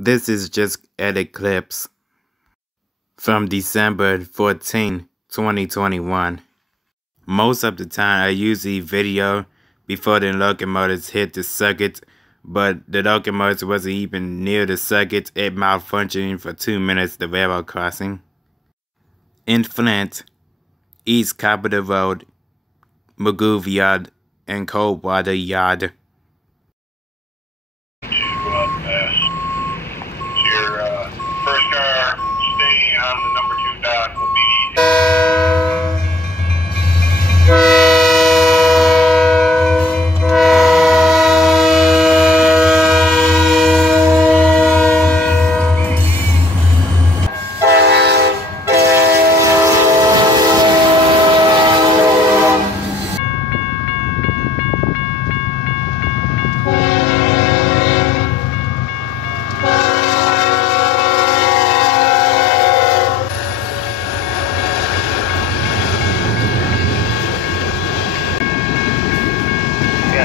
This is just edit clips from December 14, 2021. Most of the time I use the video before the locomotives hit the circuit, but the locomotives wasn't even near the circuit. It malfunctioning for 2 minutes, the railroad crossing. In Flint, East Carpenter Road, Magoo Yard, and Coldwater Yard. Your first car staying on the number 2 dock will be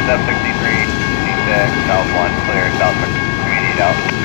F63, C6, South 1, clear, South 38 out.